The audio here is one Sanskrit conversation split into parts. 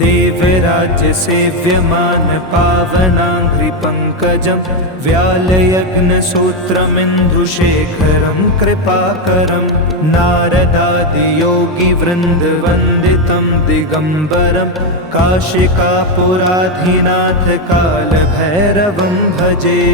देवराज्य सेव्यमान पावनाङ्घ्रिपङ्कजं व्यालयज्ञसूत्रमिन्दुशेखरं कृपाकरं नारदादियोगिवृन्दवन्दितं दिगम्बरं काशिकापुराधिनाथ कालभैरवं भजे।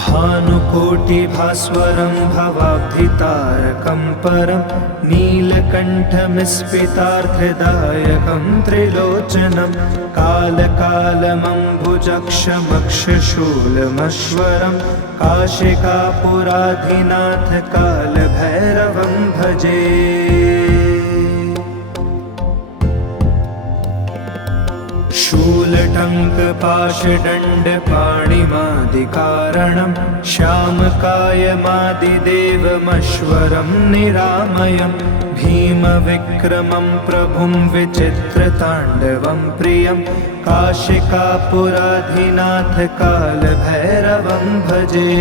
भानुकोटिभास्वरं भवाब्धितारकं परं नीलकण्ठमिस्फितार्थदायकं त्रिलोचनं कालकालमम्बुजक्षमक्षशूलमश्वरं काशिकापुराधिनाथ कालभैरवं भजे। शूलटङ्कपाशदण्डपाणिमादिकारणं श्यामकायमादिदेवमश्वरं निरामयं भीमविक्रमं प्रभुं विचित्रताण्डवं प्रियं काशिकापुराधिनाथ कालभैरवं भजे।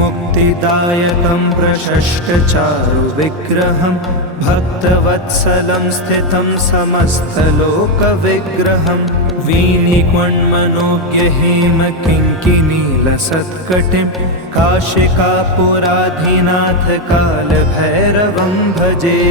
मुक्तिदायकं प्रशष्टचारुविग्रहं भक्तवत्सलं स्थितं समस्तलोकविग्रहं वीनिकोण्मनोज्ञहेमकिङ्किनीलसत्कटिं काशिकापुराधिनाथ कालभैरवं भजे।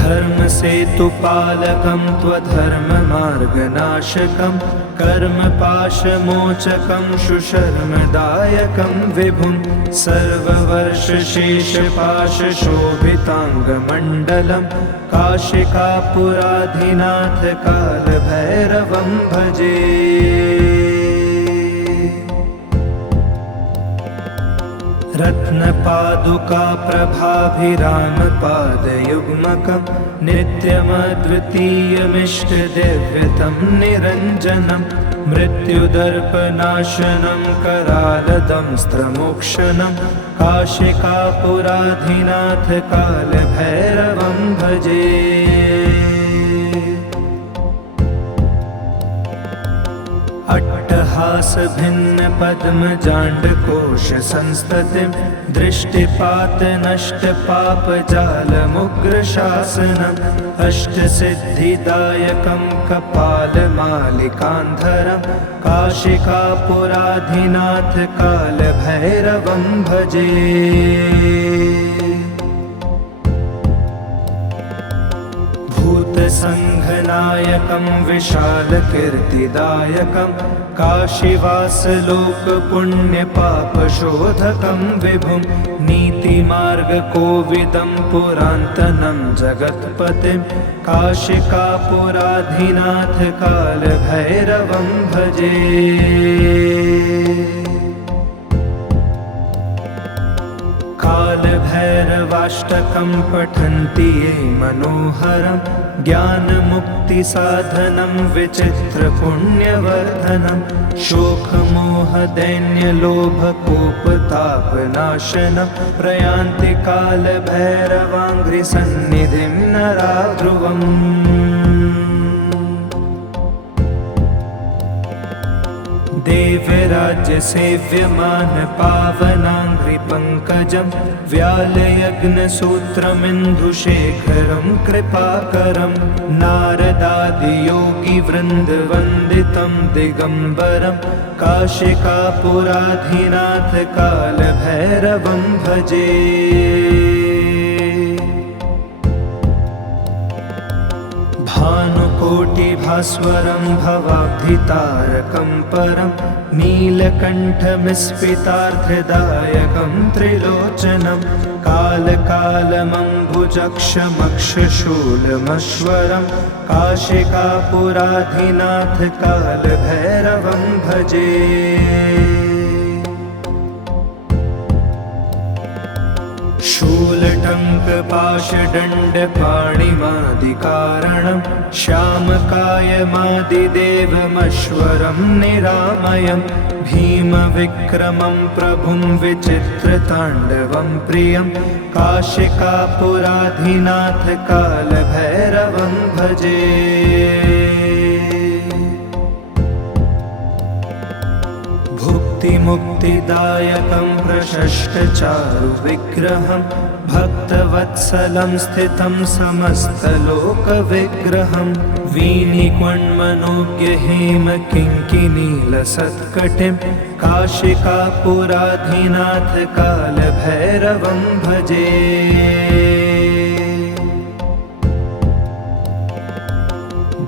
धर्मसेतुपालकं त्वधर्ममार्गनाशकं कर्मपाशमोचकं शुशर्मदायकं विभुं सर्ववर्षशेषपाशशोभिताङ्गमण्डलं काशिकापुराधिनाथ कालभैरवं भजे। रत्नपादुकाप्रभाभिरामपादयुग्मकं नित्यमद्वितीयमिष्टदिव्यतं निरञ्जनं मृत्युदर्पनाशनं करालदंस्त्रमोक्षणं काशिकापुराधिनाथ कालभैरवं भजे। अट्टहासभिन्नपद्मजाण्डकोशसंस्ततिं दृष्टिपातनष्टपापजालमुग्रशासनम् अष्टसिद्धिदायकं कपालमालिकान्धरं काशिकापुराधिनाथ कालभैरवं भजे। भूतसङ्घनायकं विशालकीर्तिदायकं काशीवासलोकपुण्यपापशोधकं विभुं नीतिमार्गकोविदं पुरान्तनं जगत्पतिं काशिकापुराधिनाथ कालभैरवं भजे। कालभैरवाष्टकं पठन्ति ये मनोहरं ज्ञानमुक्तिसाधनं विचित्रपुण्यवर्धनं शोकमोहदैन्यलोभकोपतापनाशनं प्रयान्ति कालभैरवाङ्घ्रिसन्निधिं नरा ध्रुवम्। देवराज्य सेव्यमान पावनाङ्घ्रिपङ्कजं व्यालयज्ञसूत्रमिन्दुशेखरं कृपाकरं नारदादियोगिवृन्दवन्दितं दिगम्बरं काशिकापुराधिनाथ कालभैरवं भजे। भानुकोटिभास्वरं भवाब्धितारकं परं नीलकण्ठमिस्फितार्थदायकं त्रिलोचनं कालकालमम्बुजक्षमक्षशूलमश्वरं काशिकापुराधिनाथ कालभैरवं भजे। शूलटङ्कपाशदण्डपाणिमादिकारणं श्यामकायमादिदेवमश्वरं निरामयं भीमविक्रमं प्रभुं विचित्रताण्डवं प्रियं काशिकापुराधिनाथ कालभैरवं भजे। भुक्तिमुक्तिदायकं प्रशष्टचारुविग्रहं भक्तवत्सलं स्थितं समस्तलोकविग्रहं वीणिक्वण्मनोज्ञहेमकिङ्किनीलसत्कटिं काशिकापुराधिनाथ कालभैरवं भजे।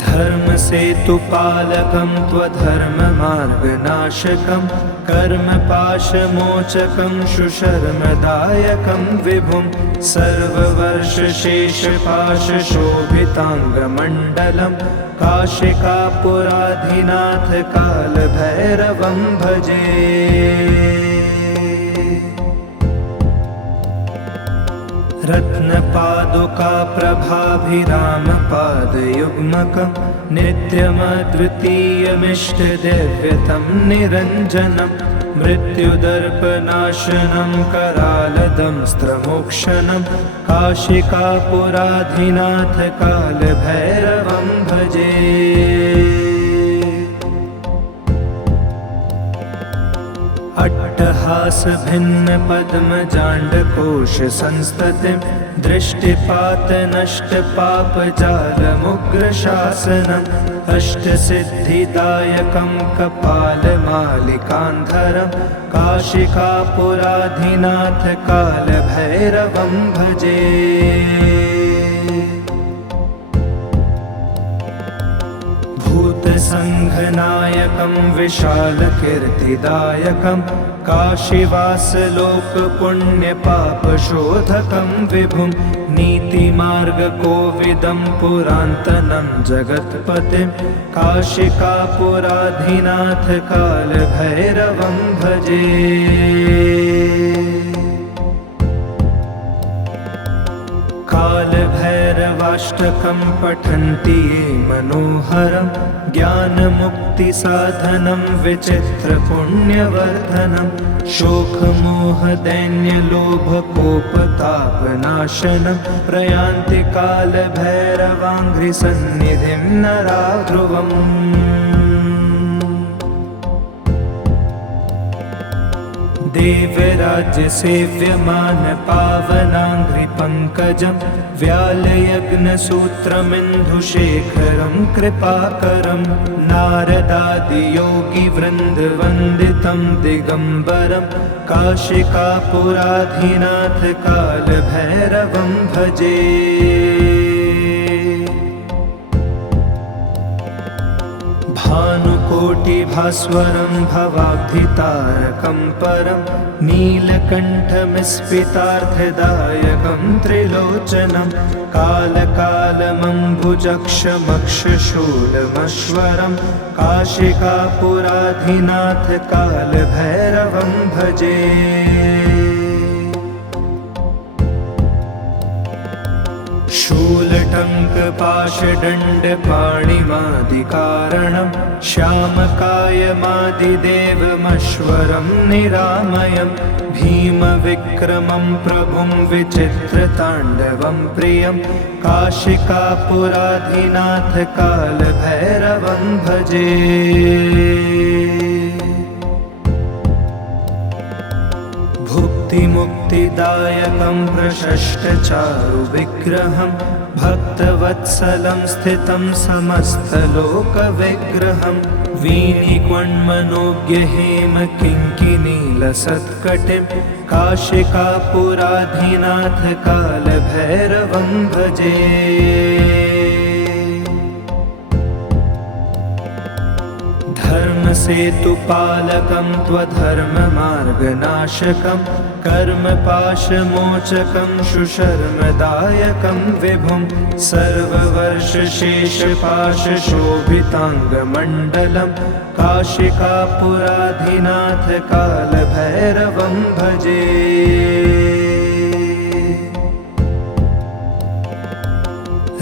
धर्मसेतुपालकं त्वधर्ममार्गनाशकं कर्मपाशमोचकं शुशर्मदायकं विभुं सर्ववर्षशेषपाशशोभिताङ्गमण्डलं काशिकापुराधिनाथ कालभैरवं भजे। रत्नपादुकाप्रभाभिरामपादयुग्मकं नित्यमद्वितीयमिष्टदैव्यतं निरञ्जनं मृत्युदर्पनाशनं करालदंस्त्रमोक्षणं काशिकापुराधिनाथ कालभैरवं भजे। अट्टहासभिन्नपद्मजाण्डकोशसंस्ततिं दृष्टिपातनष्टपापजालमुग्रशासनम् अष्टसिद्धिदायकं कपालमालिकान्धरं काशिकापुराधिनाथ कालभैरवं भजे। भूतसङ्घनायकं विशालकीर्तिदायकं काशीवासलोकपुण्यपापशोधकं विभुं नीतिमार्गकोविदं पुरान्तनं जगत्पतिं काशिकापुराधिनाथ कालभैरवं भजे। कालभैरवाष्टकं पठन्ति ये मनोहरं ज्ञानमुक्तिसाधनं विचित्रपुण्यवर्धनं शोकमोहदैन्यलोभकोपतापनाशनं प्रयान्ति कालभैरवाङ्घ्रिसन्निधिं नरा ध्रुवम्। देवराज्यसेव्यमानपावनाङ्घ्रिपङ्कजं व्यालयज्ञसूत्रमिन्दुशेखरं कृपाकरं नारदादियोगिवृन्दवन्दितं दिगम्बरं काशिकापुराधिनाथ कालभैरवं भजे। भानुकोटिभास्वरं भवाब्धितारकं परं नीलकण्ठमिस्फितार्थदायकं त्रिलोचनं कालकालमम्बुजक्षमक्षशूलमश्वरं काशिकापुराधिनाथ कालभैरवं भजे। शूलटङ्कपाशदण्डपाणिमादिकारणं श्यामकायमादिदेवमश्वरं निरामयं भीमविक्रमं प्रभुं विचित्रताण्डवं प्रियं काशिकापुराधिनाथ कालभैरवं भजे। भुक्तिमुक्तिदायकं प्रशष्टचारुविग्रहं भक्तवत्सलं स्थितं समस्तलोकविग्रहं वीणिक्वण्मनोज्ञहेमकिङ्किनीलसत्कटिं काशिकापुराधिनाथ कालभैरवं भजे। धर्मसेतुपालकं त्वधर्ममार्गनाशकं कर्मपाशमोचकं शुशर्मदायकं विभुं सर्ववर्षशेषपाशशोभिताङ्गमण्डलं काशिकापुराधिनाथ कालभैरवं भजे।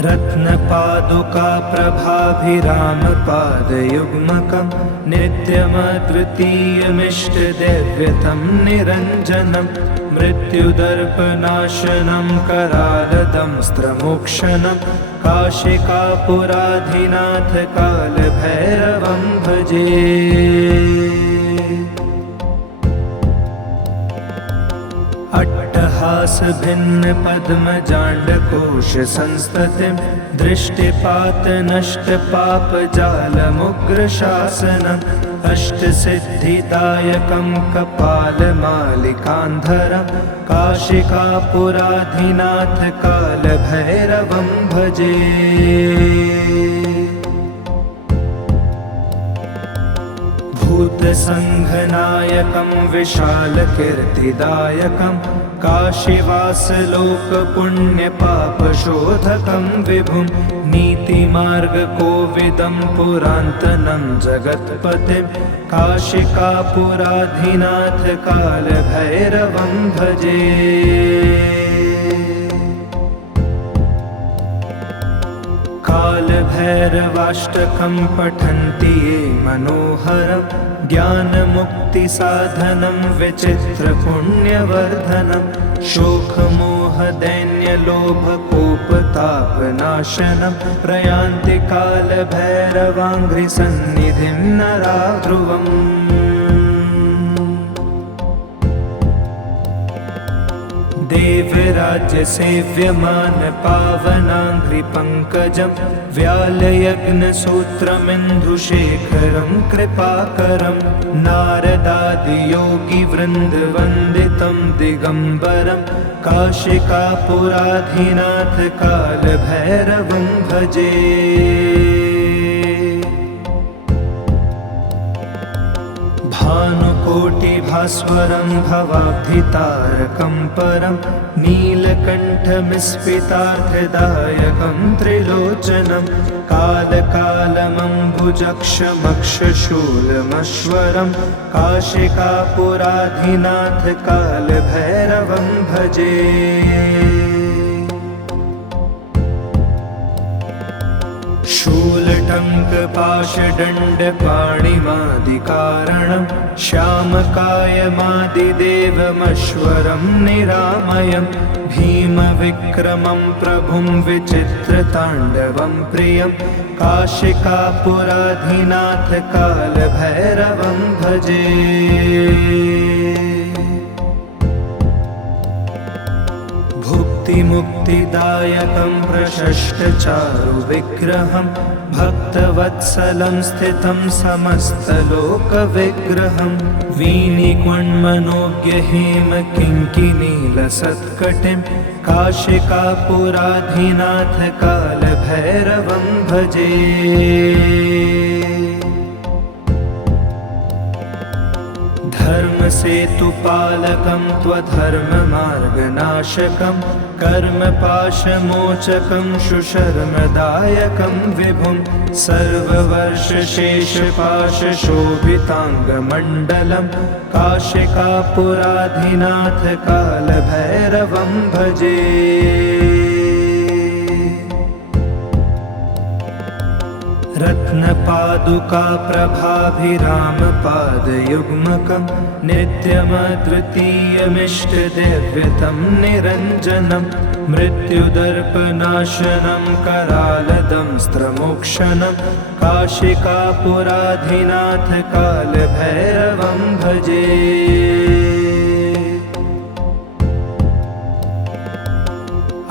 रत्नपादुकाप्रभाभिरामपादयुग्मकं नित्यमद्वितीयमिष्टदैव्यतं निरञ्जनं मृत्युदर्पनाशनं करालदंस्त्रमोक्षणं काशिकापुराधिनाथ कालभैरवं भजे। हासभिन्न पद्मजाण्डकोश संस्ततिं दृष्टिपात नष्ट पापजालमुग्रशासनम् अष्टसिद्धिदायकं कपालमालिकान्धरं काशिकापुराधिनाथ कालभैरवं भजे। भूतसङ्घनायकं विशालकीर्तिदायकं काशीवासलोकपुण्यपापशोधकं विभुं नीतिमार्गकोविदं पुरान्तनं जगत्पतिं काशिकापुराधिनाथ कालभैरवं भजे। कालभैरवाष्टकं पठन्ति ये मनोहरं ज्ञानमुक्तिसाधनं विचित्रपुण्यवर्धनं शोकमोहदैन्यलोभकोपतापनाशनं प्रयान्ति कालभैरवाङ्घ्रिसन्निधिं नरा ध्रुवम्। देवराज्यसेव्यमान पावनाङ्घ्रिपङ्कजं व्यालयज्ञसूत्रमिन्दुशेखरं कृपाकरं नारदादियोगिवृन्दवन्दितं दिगम्बरं काशिकापुराधिनाथ कालभैरवं भजे। भानुकोटिभास्वरं भवाब्धितारकं परं नीलकण्ठमिस्फितार्थदायकं त्रिलोचनं कालकालमम्बुजक्षमक्षशूलमश्वरं काशिकापुराधिनाथ कालभैरवं भजे। शूलटङ्कपाशदण्डपाणिमादिकारणं श्यामकायमादिदेवमश्वरं निरामयं भीमविक्रमं प्रभुं विचित्रताण्डवं प्रियं काशिकापुराधिनाथ कालभैरवं भजे। मुक्तिदायकं प्रशष्टचारुविग्रहं भक्तवत्सलं स्थितं समस्तलोकविग्रहं वीनिकुण्मनोज्ञहेमकिङ्किनीलसत्कटिं काशिकापुराधिनाथ कालभैरवं भजे। धर्मसेतुपालकं त्वधर्ममार्गनाशकं कर्मपाशमोचकं शुशर्मदायकं विभुं सर्ववर्षशेषपाशशोभिताङ्गमण्डलं काशिकापुराधिनाथ कालभैरवं भजे। रत्नपादुकाप्रभाभिरामपादयुग्मकं नित्यमद्वितीयमिष्टदैव्यतं निरञ्जनं मृत्युदर्पनाशनं करालदंस्त्रमोक्षणं काशिकापुराधिनाथ कालभैरवं भजे।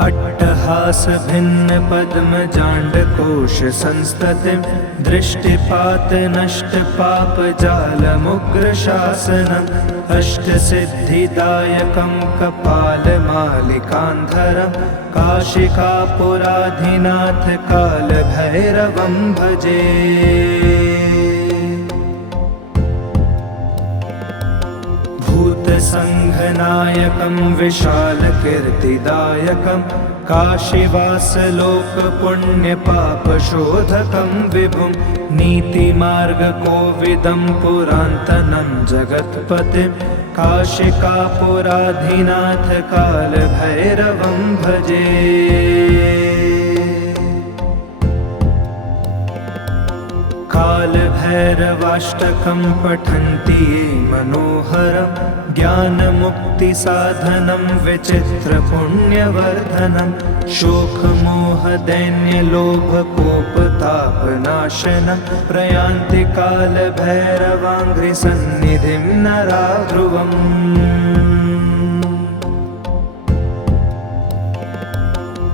अट्टहासभिन्न पद्मजाण्डकोश संस्ततिं दृष्टिपात नष्ट पापजालमुग्रशासनम् अष्टसिद्धिदायकं कपालमालिकान्धरं काशिकापुराधिनाथ कालभैरवं भजे। भूतसङ्घनायकं विशालकीर्तिदायकं काशीवासलोकपुण्यपापशोधकं विभुं नीतिमार्गकोविदं पुरान्तनं जगत्पतिं काशिकापुराधिनाथ कालभैरवं भजे। कालभैरवाष्टकं पठन्ति ये मनोहरं ज्ञानमुक्तिसाधनं विचित्रपुण्यवर्धनं शोकमोहदैन्यलोभकोपतापनाशनं प्रयान्ति कालभैरवाङ्घ्रिसन्निधिं नरा ध्रुवम्।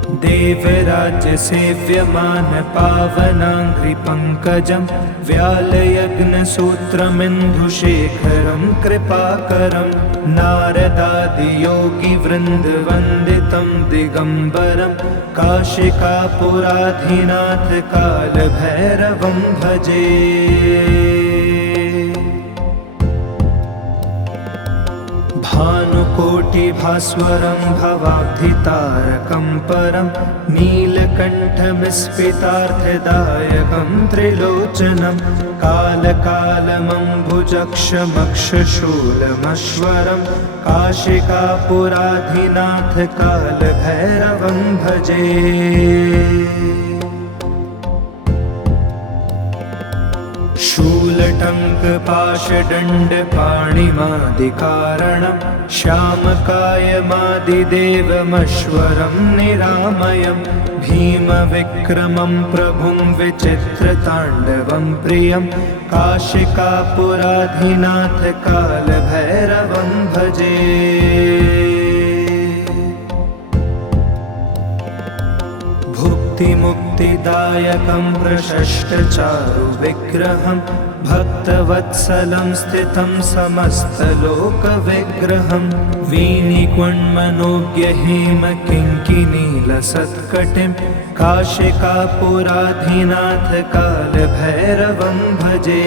देवराज्यसेव्यमान पावनाङ्घ्रिपङ्कजं व्यालयग्नसूत्रमिन्दुशेखरं कृपाकरं नारदादियोगिवृन्दवन्दितं दिगम्बरं काशिकापुराधिनाथ कालभैरवं भजे। भानुकोटिभास्वरं भवाब्धितारकं परं नीलकण्ठमिस्फितार्थदायकं त्रिलोचनं कालकालमम्भुजक्षमक्षशूलमश्वरं काशिकापुराधिनाथ कालभैरवं भजे। शूलटङ्कपाशदण्डपाणिमादिकारणं श्यामकायमादिदेवमश्वरं निरामयं भीमविक्रमं प्रभुं विचित्रताण्डवं प्रियं काशिकापुराधिनाथ कालभैरवं भजे। भुक्तिमुक्तिदायकं प्रशष्टचारुविग्रहं भक्तवत्सलं स्थितं समस्तलोकविग्रहं वीणिक्वण्मनोज्ञहेमकिङ्किनीलसत्कटिं काशिकापुराधिनाथ कालभैरवं भजे।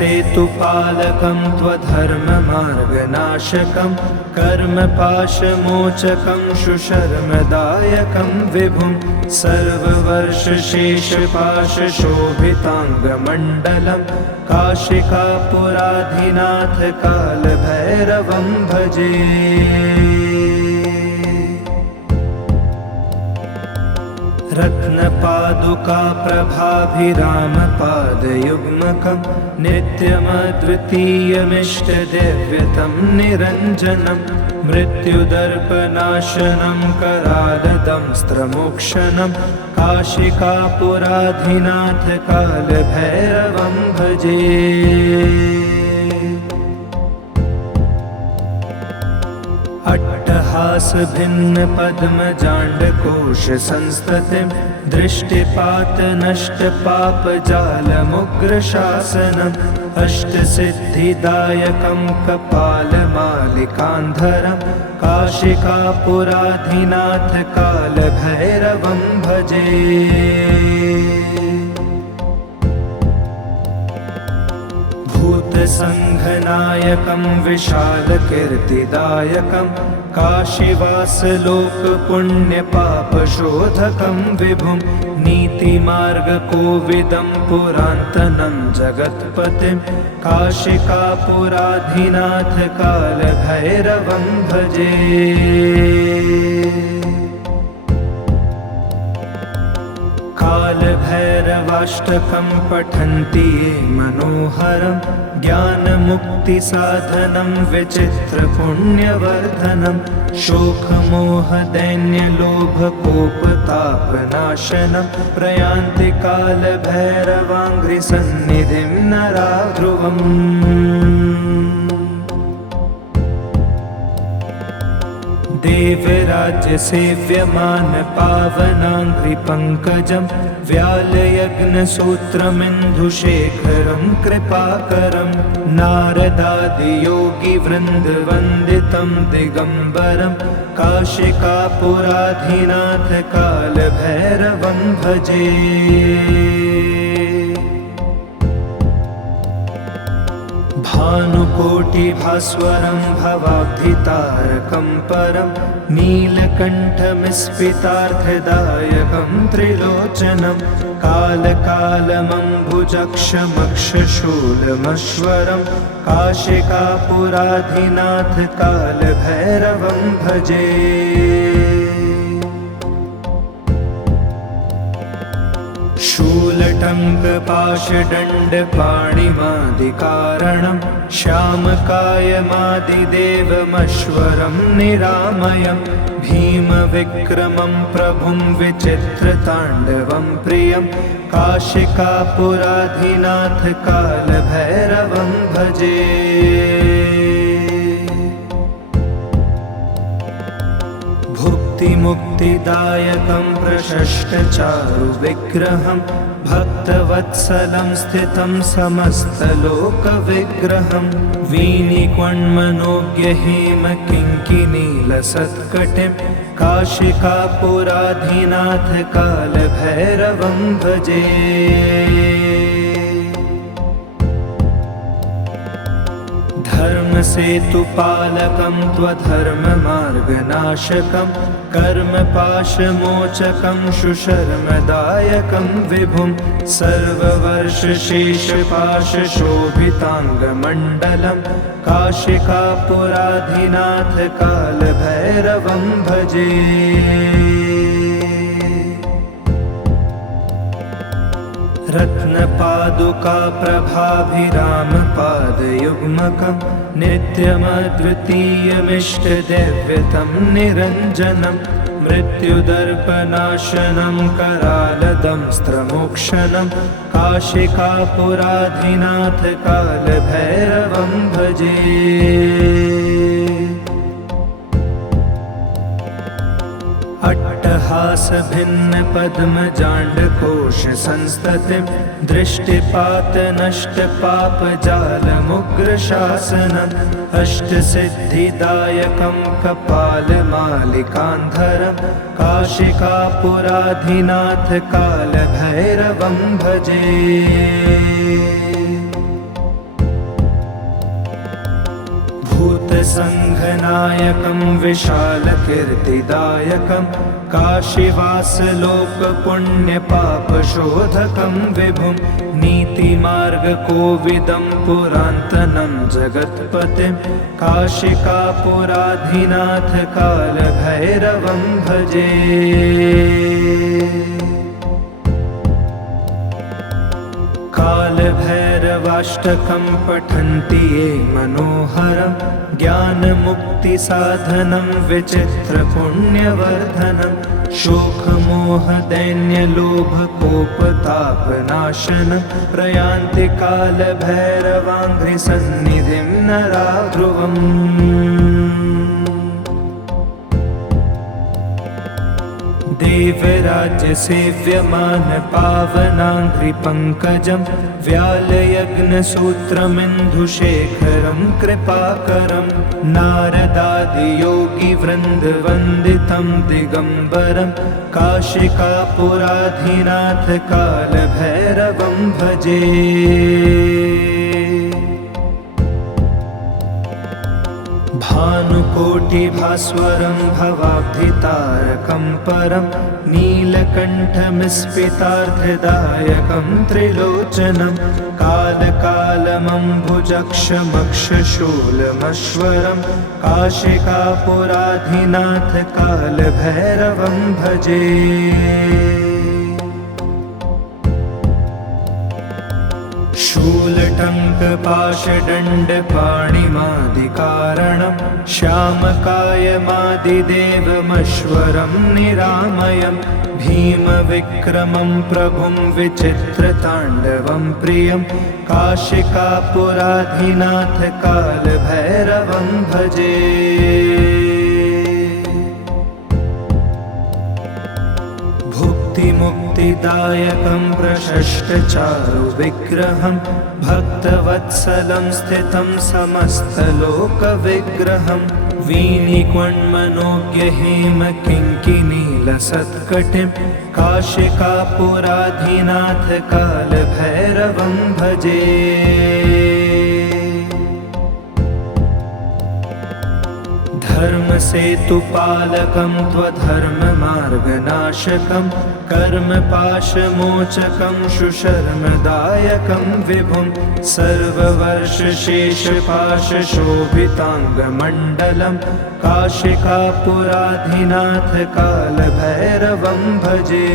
धर्मसेतुपालकं त्वधर्ममार्गनाशकं कर्मपाशमोचकं शुशर्मदायकं विभुं सर्ववर्षशेषपाशशोभिताङ्गमण्डलं काशिकापुराधिनाथ कालभैरवं भजे। रत्नपादुकाप्रभाभिरामपादयुग्मकं नित्यमद्वितीयमिष्टदैव्यतं निरञ्जनं मृत्युदर्पनाशनं करालदंस्त्रमोक्षणं काशिकापुराधिनाथ कालभैरवं भजे। अट्टहासभिन्नपद्मजाण्डकोशसंस्ततिं दृष्टिपातनष्टपापजालमुग्रशासनम् अष्टसिद्धिदायकं कपालमालिकान्धरं काशिकापुराधिनाथ कालभैरवं भजे। भूतसङ्घनायकं विशालकीर्तिदायकं काशीवासलोकपुण्यपापशोधकं विभुं नीतिमार्गकोविदं पुरान्तनं जगत्पतिं काशिकापुराधिनाथ कालभैरवं भजे। कालभैरवाष्टकं पठन्ति ये मनोहरं ज्ञानमुक्तिसाधनं विचित्रपुण्यवर्धनं शोकमोहदैन्यलोभकोपतापनाशनं प्रयान्ति कालभैरवाङ्घ्रिसन्निधिं नरा ध्रुवम्। देवराज्यसेव्यमान पावनाङ्घ्रिपङ्कजं व्यालयग्नसूत्रमिन्दुशेखरं कृपाकरं नारदादियोगिवृन्दवन्दितं दिगम्बरं काशिकापुराधिनाथ कालभैरवं भजे। भानुकोटिभास्वरं भवाब्धितारकं परं नीलकण्ठमिस्फितार्थदायकं त्रिलोचनं कालकालमम्भुजक्षमक्षशूलमश्वरं काशिकापुराधिनाथ कालभैरवं भजे। शूलटङ्कपाशदण्डपाणिमादिकारणं श्यामकायमादिदेवमश्वरं निरामयं भीमविक्रमं प्रभुं विचित्रताण्डवं प्रियं काशिकापुराधिनाथ कालभैरवं भजे। भुक्तिमुक्तिदायकं प्रशष्टचारुविग्रहं भक्तवत्सलं स्थितं समस्तलोकविग्रहं वीणिक्वण्मनोज्ञहेमकिङ्किनीलसत्कटिं काशिकापुराधिनाथ कालभैरवं भजे। धर्मसेतुपालकं त्वधर्ममार्गनाशकं कर्मपाशमोचकं शुशर्मदायकं विभुं सर्ववर्षशेषपाशशोभिताङ्गमण्डलं काशिकापुराधिनाथ कालभैरवं भजे। रत्नपादुका प्रभाभिरामपादयुग्मकं नित्यमद्वितीयमिष्टदैव्यतं निरञ्जनं मृत्युदर्पनाशनं करालदंस्त्रमोक्षणं काशिकापुराधिनाथ कालभैरवं भजे। अट्टहासभिन्नपद्मजाण्डकोशसंस्ततिं दृष्टिपातनष्टपापजालमुग्रशासनम् अष्टसिद्धिदायकं कपालमालिकान्धरं काशिकापुराधिनाथ कालभैरवं भजे। भूतसङ्घनायकं विशालकीर्तिदायकं काशीवासलोकपुण्यपापशोधकं विभुं नीतिमार्गकोविदं पुरान्तनं जगत्पतिं काशिकापुराधिनाथ कालभैरवं भजे। कालभैरवाष्टकं पठन्ति ये मनोहरं ज्ञानमुक्तिसाधनं विचित्रपुण्यवर्धनं शोकमोहदैन्यलोभकोपतापनाशनं प्रयान्ति कालभैरवाङ्घ्रिसन्निधिं नरा ध्रुवम्। देवराज्यसेव्यमानपावनाङ्घ्रिपङ्कजं व्यालयज्ञसूत्रमिन्दुशेखरं कृपाकरं नारदादियोगिवृन्दवन्दितं दिगम्बरं काशिकापुराधिनाथ कालभैरवं भजे। भानुकोटिभास्वरं भवाब्धितारकं परं नीलकण्ठमिस्फितार्थदायकं त्रिलोचनं कालकालमम्बुजक्षमक्षशूलमश्वरं काशिकापुराधिनाथ कालभैरवं भजे। शूलटङ्कपाशदण्डपाणिमादिकारणं श्यामकायमादिदेवमश्वरं निरामयं भीमविक्रमं प्रभुं विचित्रताण्डवं प्रियं काशिकापुराधिनाथ कालभैरवं भजे। मुक्तिदायकं प्रशष्टचारुविग्रहं भक्तवत्सलं स्थितं समस्तलोकविग्रहं वीणिक्वण्मनोज्ञहेमकिङ्किनीलसत्कटिं काशिकापुराधिनाथ कालभैरवं भजे। धर्मसेतुपालकं त्वधर्ममार्गनाशकं कर्मपाशमोचकं शुशर्मदायकं विभुं सर्ववर्षशेषपाशशोभिताङ्गमण्डलं काशिकापुराधिनाथ कालभैरवं भजे।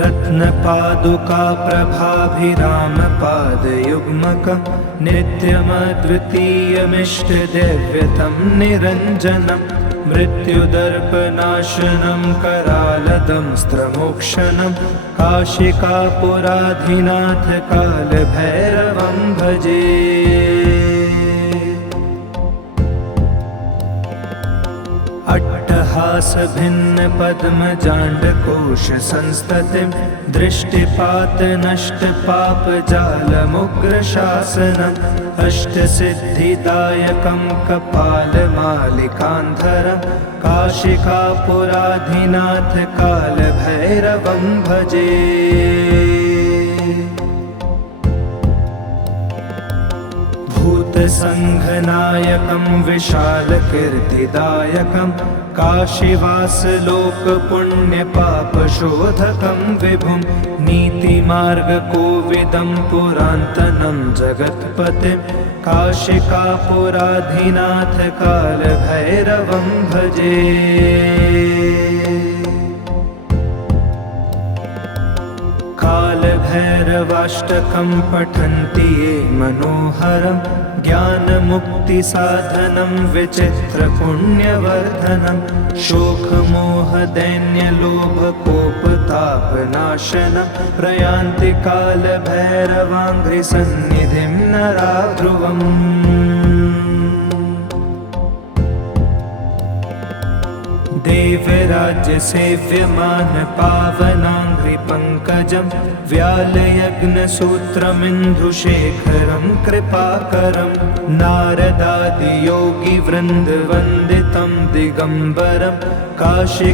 रत्नपादुका प्रभाभिरामपादयुग्मकं नित्यमद्वितीयमिष्टदैव्यतं निरञ्जनं मृत्युदर्पनाशनं करालदंस्त्रमोक्षणं काशिकापुराधिनाथ कालभैरवं भजे। हास भिन्न पद्म जाण्डकोश संस्ततिं दृष्टिपात नष्ट पाप जालमुग्र शासनम् अष्टसिद्धिदायकं कपालमालिकान्धरं काशिकापुराधिनाथ कालभैरवं भजे। भूतसङ्घनायकं विशालकीर्तिदायकं काशीवासलोकपुण्यपापशोधकं विभुं नीतिमार्गकोविदं पुरान्तनं जगत्पतिं काशिकापुराधिनाथ कालभैरवं भजे। कालभैरवाष्टकं पठन्ति ये मनोहरं ज्ञानमुक्तिसाधनं विचित्रपुण्यवर्धनं शोकमोहदैन्यलोभकोपतापनाशनं प्रयान्ति कालभैरवाङ्घ्रिसन्निधिं नरा ध्रुवम्। देवराज्यसेव्यमान पावनाङ्घ्रिपङ्कजं व्यालयज्ञसूत्रमिन्दुशेखरं कृपाकरं नारदादियोगिवृन्दवन्दितं दिगम्बरं काशिकापुराधिनाथ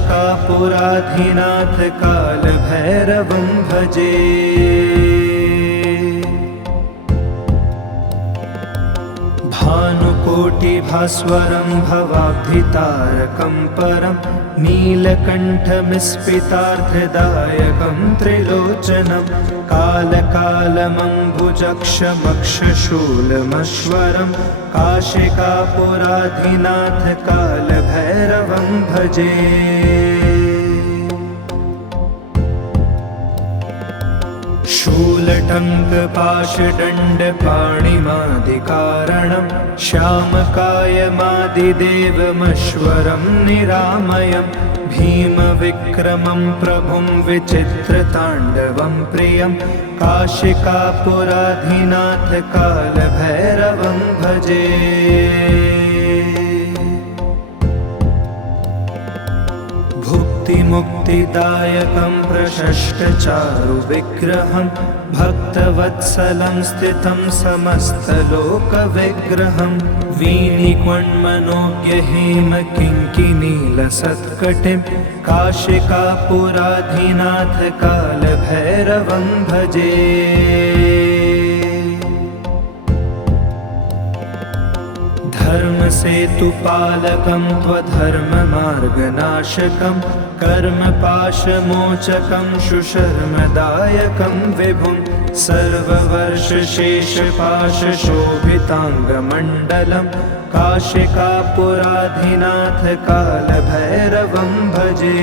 कालभैरवं भजे। भानुकोटिभास्वरं भवाब्धितारकं परं नीलकण्ठमिस्फितार्थदायकं त्रिलोचनं कालकालमम्बुजक्षमक्षशूलमश्वरं काशिकापुराधिनाथ कालभैरवं भजे। शूलटङ्कपाशदण्डपाणिमादिकारणं श्यामकायमादिदेवमश्वरं निरामयं भीमविक्रमं प्रभुं विचित्रताण्डवं प्रियं काशिकापुराधिनाथ कालभैरवं भजे। मुक्तिदायकं प्रशष्टचारुविग्रहं भक्तवत्सलं स्थितं समस्तलोकविग्रहं वीणिक्वण्मनोज्ञहेमकिङ्किनीलसत्कटिं काशिकापुराधिनाथ कालभैरवं भजे। धर्मसेतुपालकं त्वधर्ममार्गनाशकं कर्मपाशमोचकं शुशर्मदायकं विभुं सर्ववर्षशेषपाशशोभिताङ्गमण्डलं काशिकापुराधिनाथ कालभैरवं भजे।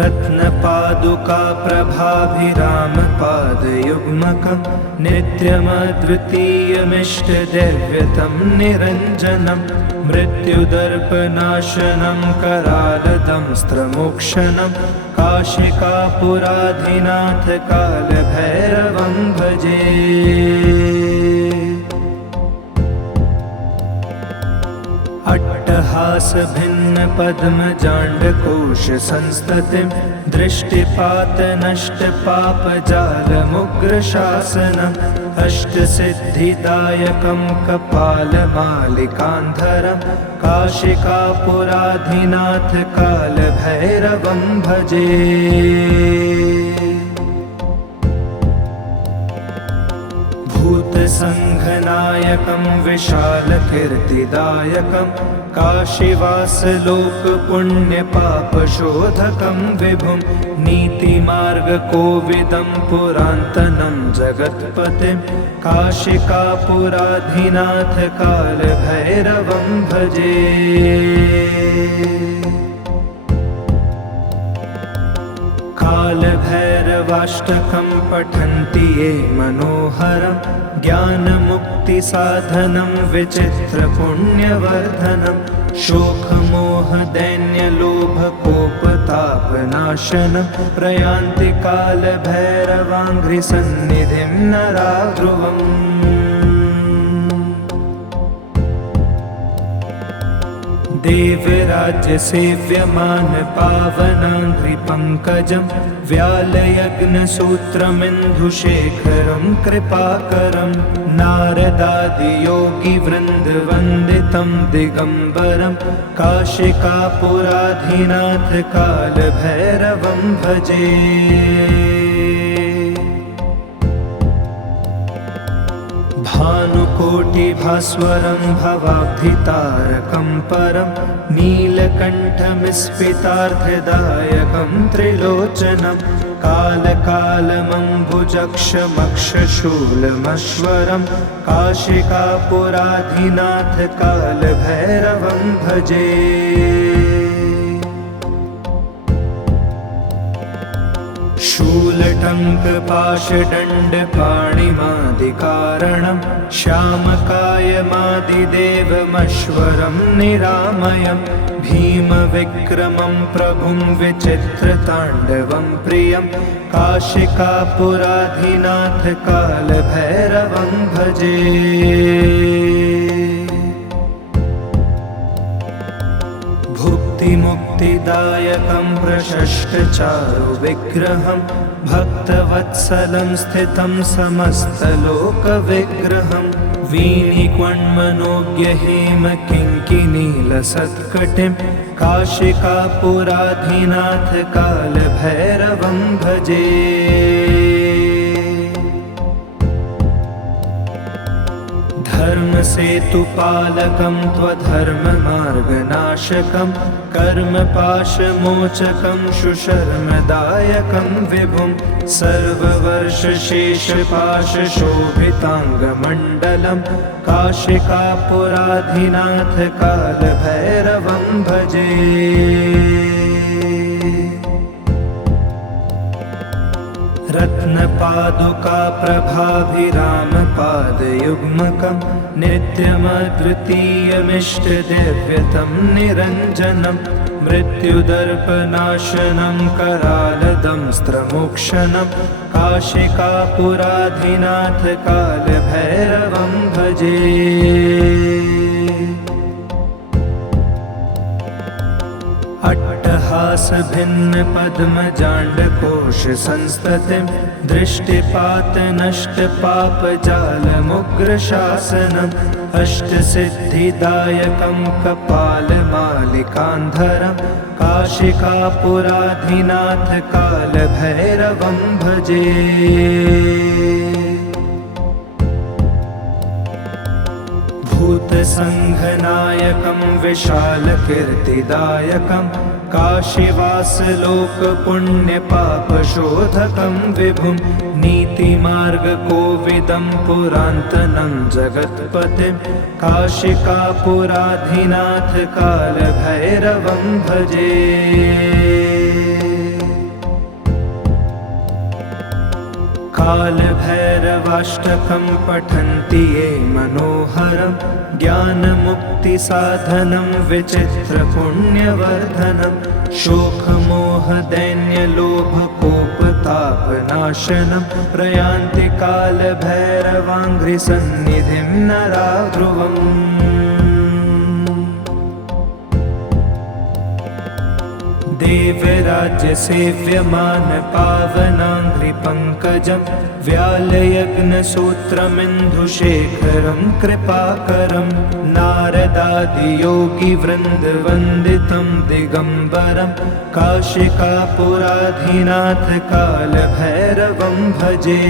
रत्नपादुकाप्रभाभिरामपादयुग्मकं नित्यमद्वितीयमिष्टदैव्यतं निरञ्जनं मृत्युदर्पनाशनं करालदंस्त्रमोक्षणं काशिकापुराधिनाथ कालभैरवं भजे। अट्टहासभिन्नपद्मजाण्डकोश संस्ततिं दृष्टिपात नष्ट पाप जालमुग्र शासनम् अष्टसिद्धिदायकं कपालमालिकान्धरं काशिकापुराधिनाथ कालभैरवं भजे। भूतसङ्घनायकं विशालकीर्तिदायकं काशीवासलोकपुण्यपापशोधकं विभुं नीतिमार्गकोविदं पुरान्तनं जगत्पतिं काशिकापुराधिनाथ कालभैरवं भजे। कालभैरवाष्टकं पठन्ति ये मनोहरं ज्ञानमुक्तिसाधनं विचित्रपुण्यवर्धनं शोकमोहदैन्यलोभकोपतापनाशनं प्रयान्ति कालभैरवाङ्घ्रिसन्निधिं नरा ध्रुवम्। देवराज्य सेव्यमान पावनाङ्घ्रिपङ्कजं व्यालयग्नसूत्रमिन्दुशेखरं कृपाकरं नारदादियोगिवृन्दवन्दितं दिगम्बरं काशिकापुराधिनाथ कालभैरवं भजे। भानुकोटिभास्वरं भवाब्धितारकं परं नीलकण्ठमिस्फितार्थदायकं त्रिलोचनं कालकालमम्बुजक्षमक्षशूलमश्वरं काशिकापुराधिनाथ कालभैरवं भजे। शूलटङ्कपाशदण्डपाणिमादिकारणं श्यामकायमादिदेवमश्वरं निरामयं भीमविक्रमं प्रभुं विचित्रताण्डवं प्रियं काशिकापुराधिनाथ कालभैरवं भजे। भुक्तिमुक्तिदायकं प्रशस्तचारुविग्रहं भक्तवत्सलं स्थितं समस्तलोकविग्रहं वीणिक्वण्मनोज्ञहेमकिङ्किनीलसत्कटिं काशिकापुराधिनाथ कालभैरवं भजे। धर्मसेतुपालकं त्वधर्ममार्गनाशकं कर्मपाशमोचकं शुशर्मदायकं विभुं सर्ववर्षशेषपाशशोभिताङ्गमण्डलं काशिकापुराधिनाथ कालभैरवं भजे। रत्नपादुकाप्रभाभिरामपादयुग्मकं नित्यमद्वितीयमिष्टदिव्यतं निरञ्जनं मृत्युदर्पनाशनं करालदंस्त्रमोक्षणं काशिकापुराधिनाथ कालभैरवं भजे। अट्टहासभिन्नपद्मजाण्डकोशसंस्ततिं दृष्टिपातनष्टपापजालमुग्रशासनम् अष्टसिद्धिदायकं कपालमालिकान्धरं काशिकापुराधिनाथ कालभैरवं भजे। भूतसङ्घनायकं विशालकीर्तिदायकं काशीवासलोकपुण्यपापशोधकं विभुं नीतिमार्गकोविदं पुरान्तनं जगत्पतिं काशिकापुराधिनाथ कालभैरवं भजे। कालभैरवाष्टकं पठन्ति ये मनोहरं ज्ञानमुक्तिसाधनं विचित्रपुण्यवर्धनं शोकमोहदैन्यलोभकोपतापनाशनं प्रयान्ति कालभैरवाङ्घ्रिसन्निधिं नरा ध्रुवम्। देवराज्य सेव्यमान पावनाङ्घ्रिपङ्कजं व्यालयग्नसूत्रमिन्दुशेखरं कृपाकरं नारदादियोगिवृन्दवन्दितं दिगम्बरं काशिकापुराधिनाथ कालभैरवं भजे।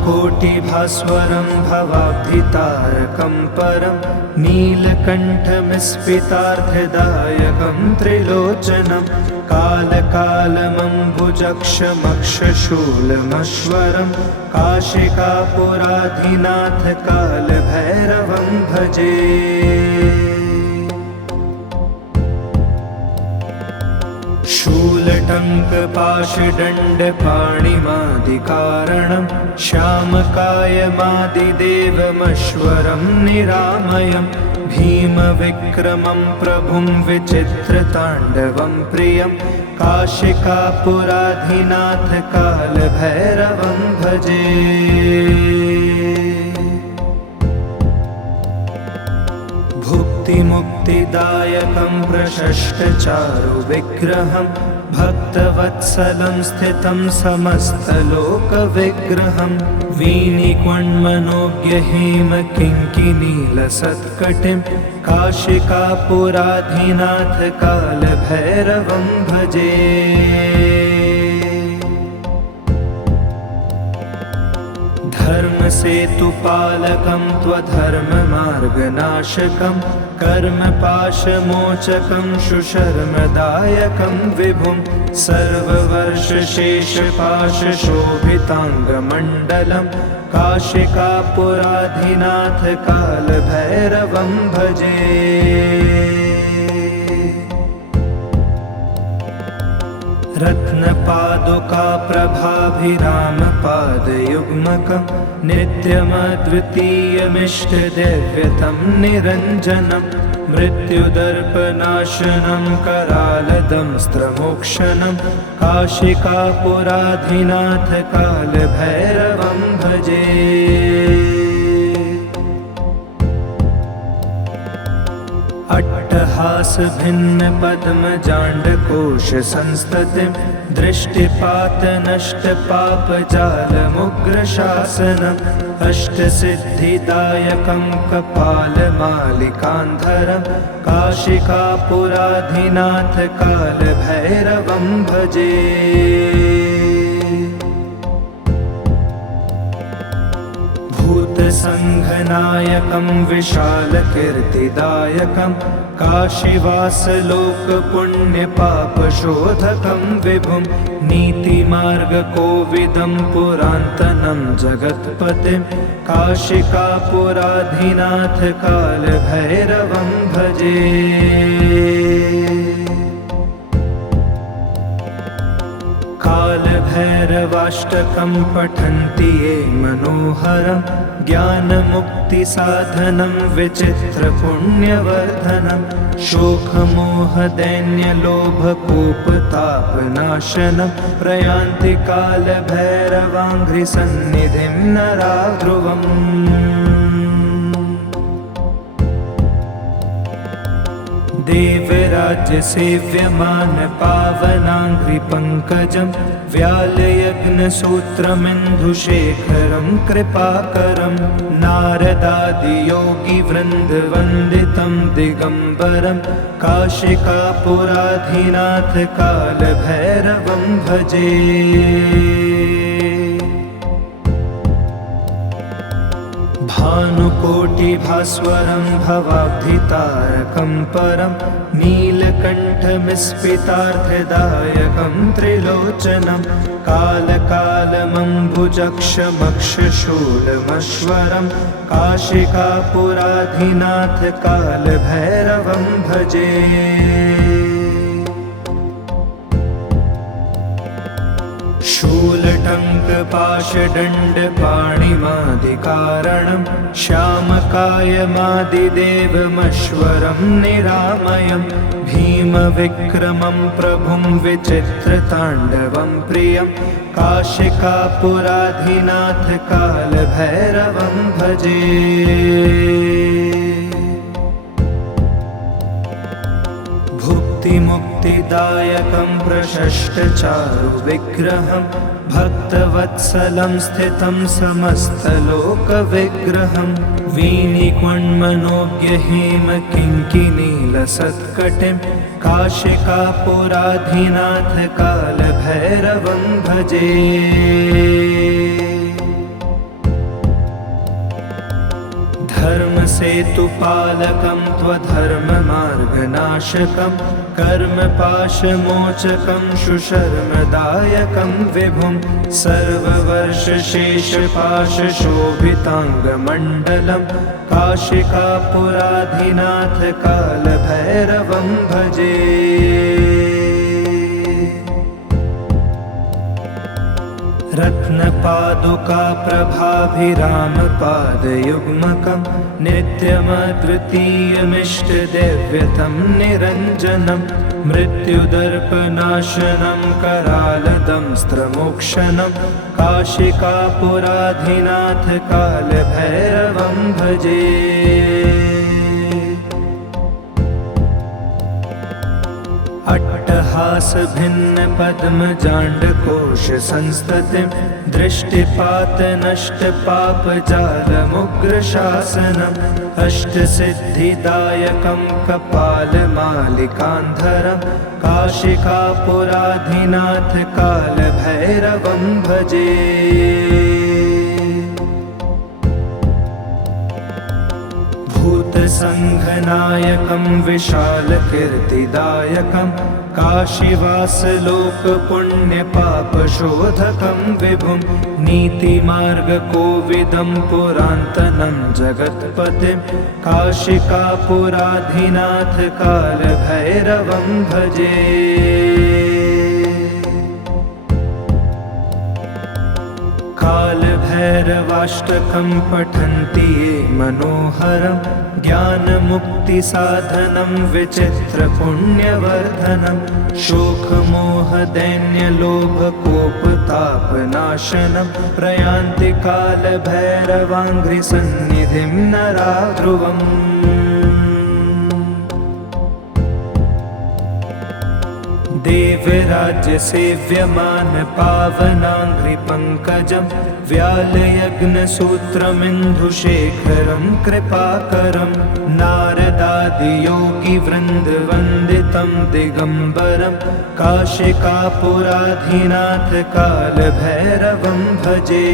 भानुकोटिभास्वरं भवाब्धितारकं परं नीलकण्ठमिस्फितार्थदायकं त्रिलोचनं कालकालमम्बुजक्षमक्षशूलमश्वरं काशिकापुराधिनाथ कालभैरवं भजे। शूलटङ्कपाशदण्डपाणिमादिकारणं श्यामकायमादिदेवमश्वरं निरामयं भीमविक्रमं प्रभुं विचित्रताण्डवं प्रियं काशिकापुराधिनाथ कालभैरवं भजे। भुक्तिमुक्तिदायकं प्रशष्टचारुविग्रहं भक्तवत्सलं स्थितं समस्तलोकविग्रहं वीणिक्वण्मनोज्ञहेमकिङ्किनीलसत्कटिं काशिकापुराधिनाथ कालभैरवं भजे। धर्मसेतुपालकं त्वधर्ममार्गनाशकं कर्मपाशमोचकं शुशर्मदायकं विभुं सर्ववर्षशेषपाशशोभिताङ्गमण्डलं काशिकापुराधिनाथ कालभैरवं भजे। रत्नपादुकाप्रभाभिरामपादयुग्मकं नित्यमद्वितीयमिष्टदैव्यतं निरञ्जनं मृत्युदर्पनाशनं करालदंस्त्रमोक्षणं काशिकापुराधिनाथ कालभैरवं भजे। अट्टहासभिन्नपद्मजाण्डकोशसंस्ततिं दृष्टिपातनष्टपापजालमुग्रशासनम् अष्टसिद्धिदायकं कपालमालिकान्धरं काशिकापुराधिनाथ कालभैरवं भजे। भूतसङ्घनायकं विशालकीर्तिदायकं काशीवासलोकपुण्यपापशोधकं विभुं नीतिमार्गकोविदं पुरान्तनं जगत्पतिं काशिकापुराधिनाथ कालभैरवं भजे। कालभैरवाष्टकं पठन्ति ये मनोहरं ज्ञानमुक्तिसाधनं विचित्रपुण्यवर्धनं शोकमोहदैन्यलोभकोपतापनाशनं प्रयान्ति कालभैरवाङ्घ्रिसन्निधिं नरा ध्रुवम्। देवराज्यसेव्यमान पावनाङ्घ्रिपङ्कजं व्यालयज्ञसूत्रमिन्दुशेखरं कृपाकरं नारदादियोगिवृन्दवन्दितं दिगम्बरं काशिकापुराधिनाथ कालभैरवं भजे। भानुकोटिभास्वरं भवाब्धितारकं परं नीलकण्ठमिस्फितार्थदायकं त्रिलोचनं कालकालमम्बुजक्षमक्षशूलमश्वरं काशिकापुराधिनाथ कालभैरवं भजे। शूलटङ्कपाशदण्डपाणिमादिकारणं श्यामकायमादिदेवमश्वरं निरामयं भीमविक्रमं प्रभुं विचित्रताण्डवं प्रियं काशिकापुराधिनाथ कालभैरवं भजे। भुक्तिमुक्तिदायकं प्रशष्टचारुविग्रहं भक्तवत्सलं स्थितं समस्तलोकविग्रहं वीणिक्वण्मनोज्ञहेमकिङ्किनीलसत्कटिं काशिकापुराधिनाथ कालभैरवं भजे। धर्मसेतुपालकं त्वधर्ममार्गनाशकं कर्मपाशमोचकं शुशर्मदायकं विभुं सर्ववर्षशेषपाशशोभिताङ्गमण्डलं काशिकापुराधिनाथ कालभैरवं भजे। रत्नपादुकाप्रभाभिरामपादयुग्मकं नित्यमद्वितीयमिष्टदैव्यतं निरञ्जनं मृत्युदर्पनाशनं करालदंस्त्रमोक्षणं काशिकापुराधिनाथ कालभैरवं भजे। अट्टहास भिन्न पद्म जाण्डकोश संस्ततिं दृष्टिपात नष्ट पाप जालमुग्र शासनम् अष्टसिद्धिदायकं कपालमालिकान्धरं काशिकापुराधिनाथ कालभैरवं भजे। भूतसङ्घनायकं विशालकीर्तिदायकं काशीवासलोकपुण्यपापशोधकं विभुं नीतिमार्गकोविदं पुरान्तनं जगत्पतिं काशिकापुराधिनाथ कालभैरवं भजे। कालभैरवाष्टकं पठन्ति ये मनोहरं ज्ञानमुक्तिसाधनं विचित्रपुण्यवर्धनं शोकमोहदैन्यलोभकोपतापनाशनं प्रयान्ति कालभैरवाङ्घ्रिसन्निधिं नरा ध्रुवम्। देवराज्यसेव्यमान पावनाङ्घ्रिपङ्कजं व्यालयग्नसूत्रमिन्दुशेखरं कृपाकरं नारदादियोगिवृन्दवन्दितं दिगम्बरं काशिकापुराधिनाथ कालभैरवं भजे।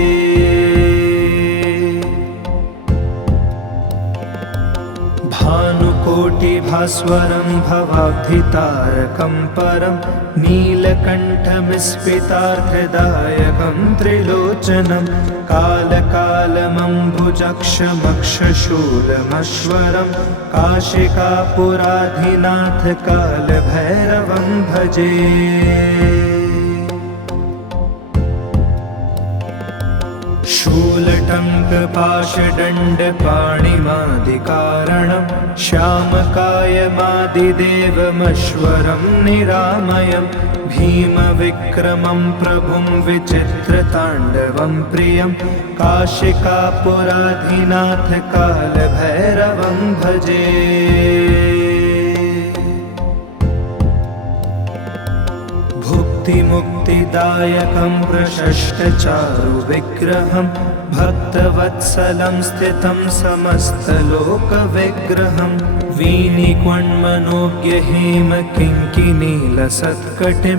भानुकोटिभास्वरं भवाब्धितारकं परं नीलकण्ठमिस्फितार्थदायकं त्रिलोचनं कालकालमम्बुजक्षमक्षशूलमश्वरं काशिकापुराधिनाथ कालभैरवं भजे। शूलटङ्कपाशदण्डपाणिमादिकारणं श्यामकायमादिदेवमश्वरं निरामयं भीमविक्रमं प्रभुं विचित्रताण्डवं प्रियं काशिकापुराधिनाथ कालभैरवं भजे। मुक्तिदायकं प्रशस्तचारुविग्रहं भक्तवत्सलं स्थितं समस्तलोकविग्रहं वीणिक्वण्मनोज्ञहेमकिङ्किनीलसत्कटिं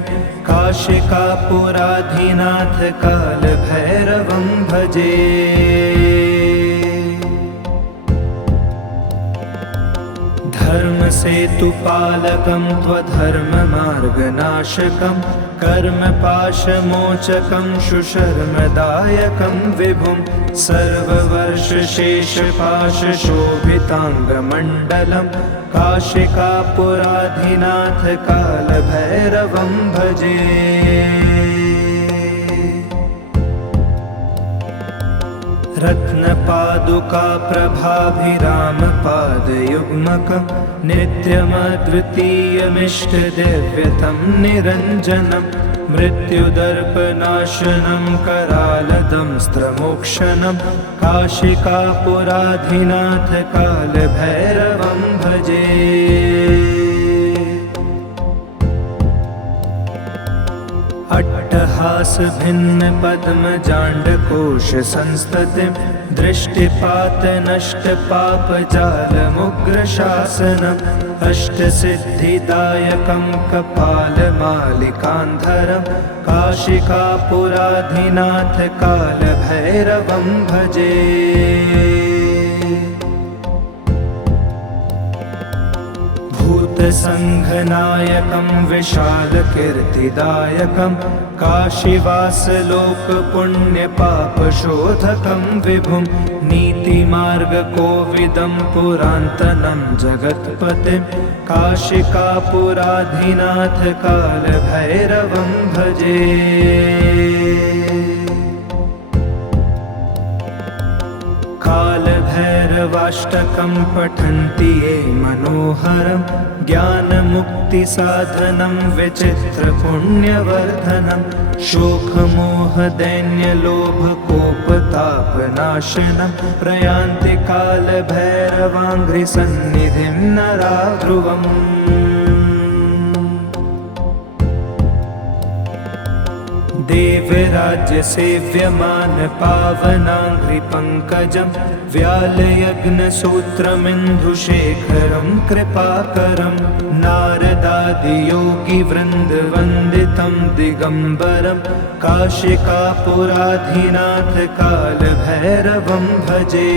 काशिकापुराधिनाथ कालभैरवं भजे। धर्मसेतुपालकं त्वधर्ममार्गनाशकं कर्मपाशमोचकं शुशर्मदायकं विभुं सर्ववर्षशेषपाशशोभिताङ्गमण्डलं काशिकापुराधिनाथ कालभैरवं भजे। रत्नपादुकाप्रभाभिरामपादयुग्मकं नित्यमद्वितीयमिष्टदिव्यतं निरञ्जनं मृत्युदर्पनाशनं करालदंस्त्रमोक्षणं काशिकापुराधिनाथ कालभैरवं भजे। अट्टहास भिन्न पद्म जाण्डकोश संस्ततिं दृष्टिपात नष्ट पाप जालमुग्र शासनम् अष्टसिद्धिदायकं कपालमालिकान्धरं काशिकापुराधिनाथ कालभैरवं भजे। भूतसङ्घनायकं विशालकीर्तिदायकं काशीवासलोकपुण्यपापशोधकं विभुं नीतिमार्गकोविदं पुरान्तनं जगत्पतिं काशिकापुराधिनाथ कालभैरवं भजे। कालभैरवाष्टकं पठन्ति ये मनोहरं ज्ञानमुक्तिसाधनं विचित्रपुण्यवर्धनं शोकमोहदैन्यलोभकोपतापनाशनं प्रयान्ति कालभैरवाङ्घ्रिसन्निधिं नरा ध्रुवम्। देवराज्य सेव्यमान पावनाङ्घ्रिपङ्कजं व्यालयग्नसूत्रमिन्दुशेखरं कृपाकरं नारदादियोगिवृन्दवन्दितं दिगम्बरं काशिकापुराधिनाथ कालभैरवं भजे।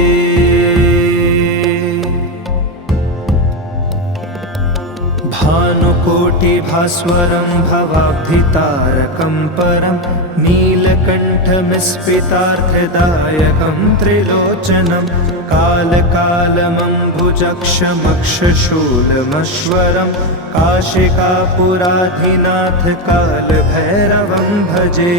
भानुकोटिभास्वरं भवाब्धितारकं परं नीलकण्ठमिस्फितार्थदायकं त्रिलोचनं कालकालमम्बुजक्षमक्षशूलमश्वरं काशिकापुराधिनाथ कालभैरवं भजे।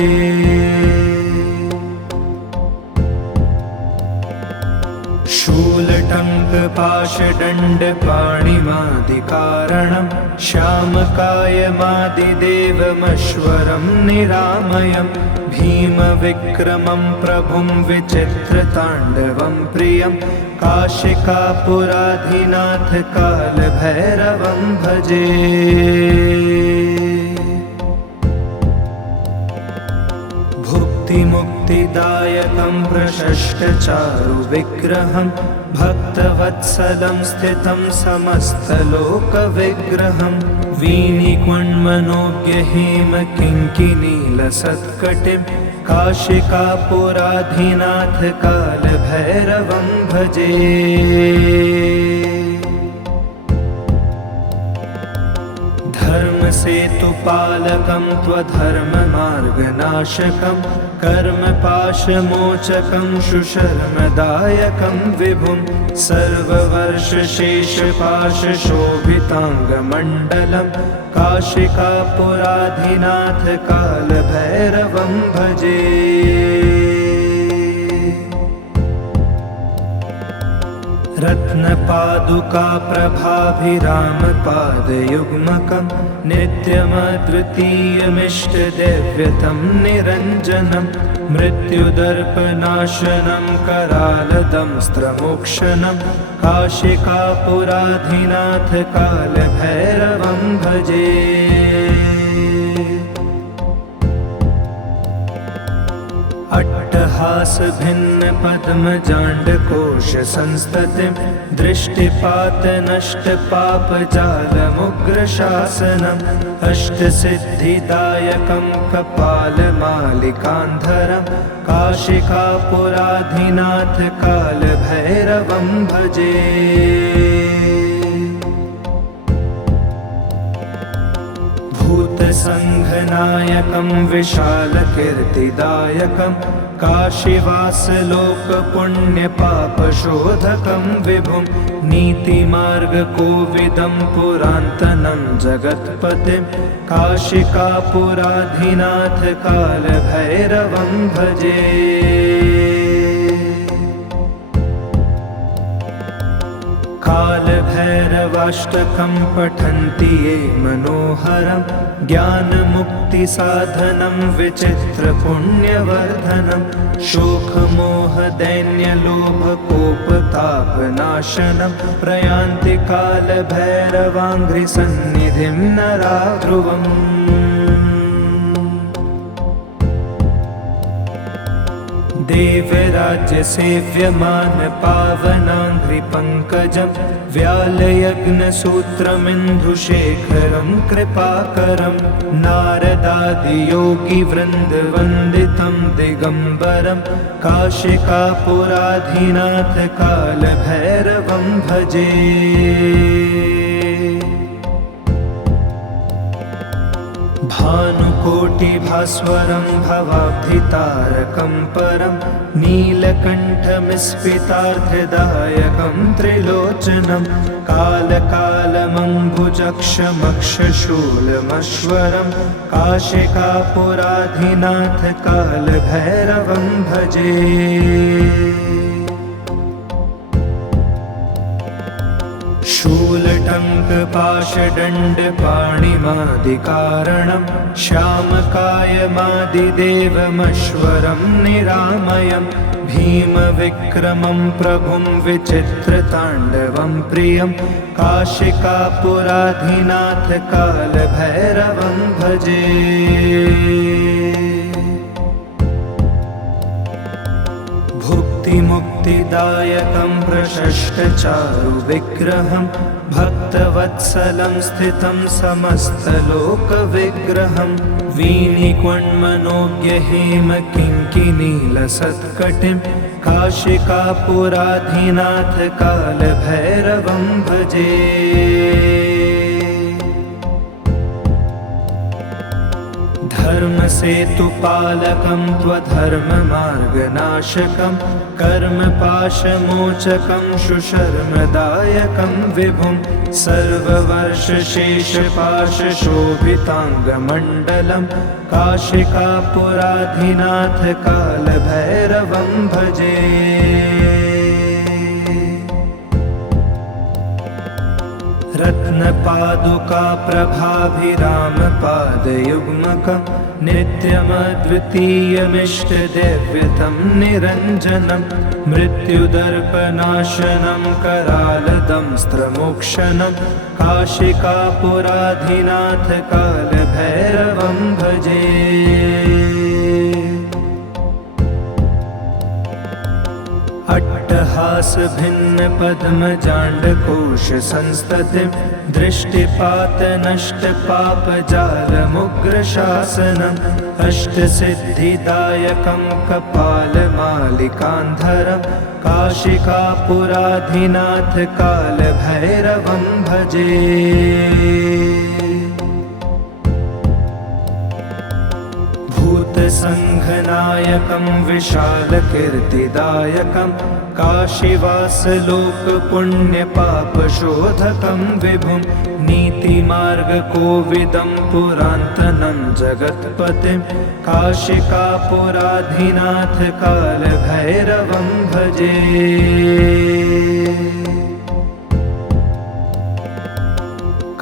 शूलटङ्कपाशदण्डपाणिमादिकारणं श्यामकायमादिदेवमश्वरं निरामयं भीमविक्रमं प्रभुं विचित्रताण्डवं प्रियं काशिकापुराधिनाथ कालभैरवं भजे। मुक्तिदायकं प्रशष्टचारुविग्रहं भक्तवत्सलं स्थितं समस्तलोकविग्रहं वीणिक्वण्मनोज्ञहेमकिङ्किनीलसत्कटिं काशिकापुराधिनाथ कालभैरवं भजे। धर्मसेतुपालकं त्वधर्ममार्गनाशकं कर्मपाशमोचकं शुशर्मदायकं विभुं सर्ववर्षशेषपाशशोभिताङ्गमण्डलं काशिकापुराधिनाथ कालभैरवं भजे। रत्नपादुकाप्रभाभिरामपादयुग्मकं नित्यमद्वितीयमिष्टदैव्यतं निरञ्जनं मृत्युदर्पनाशनं करालदंस्त्रमोक्षणं काशिकापुराधिनाथ कालभैरवं भजे। अट्टहासभिन्नपद्मजाण्डकोशसंस्ततिं दृष्टिपातनष्टपापजालमुग्रशासनम् अष्टसिद्धिदायकं कपालमालिकान्धरं काशिकापुराधिनाथ कालभैरवं भजे। भूतसङ्घनायकं विशालकीर्तिदायकं काशीवासलोकपुण्यपापशोधकं विभुं नीतिमार्गकोविदं पुरान्तनं जगत्पतिं काशिकापुराधिनाथ कालभैरवं भजे। कालभैरवाष्टकं पठन्ति ये मनोहरं ज्ञानमुक्तिसाधनं विचित्रपुण्यवर्धनं शोकमोहदैन्यलोभकोपतापनाशनं प्रयान्ति कालभैरवाङ्घ्रिसन्निधिं नरा ध्रुवम्। देवराज्य सेव्यमान पावनाङ्घ्रिपङ्कजं व्यालयग्नसूत्रमिन्दुशेखरं कृपाकरं नारदादियोगिवृन्दवन्दितं दिगम्बरं काशिकापुराधिनाथ कालभैरवं भजे। भानुकोटिभास्वरं भवाब्धितारकं परं नीलकण्ठमिस्फितार्थदायकं त्रिलोचनं कालकालमम्बुजक्षमक्षशूलमश्वरं काशिकापुराधिनाथ कालभैरवं भजे। शूलटङ्कपाशदण्डपाणिमादिकारणं श्यामकायमादिदेवमश्वरं निरामयं भीमविक्रमं प्रभुं विचित्रताण्डवं प्रियं काशिकापुराधिनाथ कालभैरवं भजे। मुक्तिदायकं प्रशष्टचारुविग्रहं भक्तवत्सलं स्थितं समस्तलोकविग्रहं वीणिक्वण्मनोज्ञहेमकिङ्किनीलसत्कटिं काशिकापुराधिनाथ कालभैरवं भजे। धर्मसेतुपालकं त्वधर्ममार्गनाशकं कर्मपाशमोचकं शुशर्मदायकं विभुं सर्ववर्षशेषपाशशोभिताङ्गमण्डलं काशिकापुराधिनाथ कालभैरवं भजे। रत्नपादुका प्रभाभिरामपादयुग्मकं नित्यमद्वितीयमिष्टदैव्यतं निरञ्जनं मृत्युदर्पनाशनं करालदंस्त्रमोक्षणं काशिकापुराधिनाथ कालभैरवं भजे। अट्टहासभिन्नपद्मजाण्डकोशसंस्ततिं दृष्टिपातनष्टपापजालमुग्रशासनम् अष्टसिद्धिदायकं कपालमालिकान्धरं काशिकापुराधिनाथ कालभैरवं भजे। भूतसङ्घनायकं विशालकीर्तिदायकं काशीवासलोकपुण्यपापशोधकं विभुं नीतिमार्गकोविदं पुरान्तनं जगत्पतिं काशिकापुराधिनाथ कालभैरवं भजे।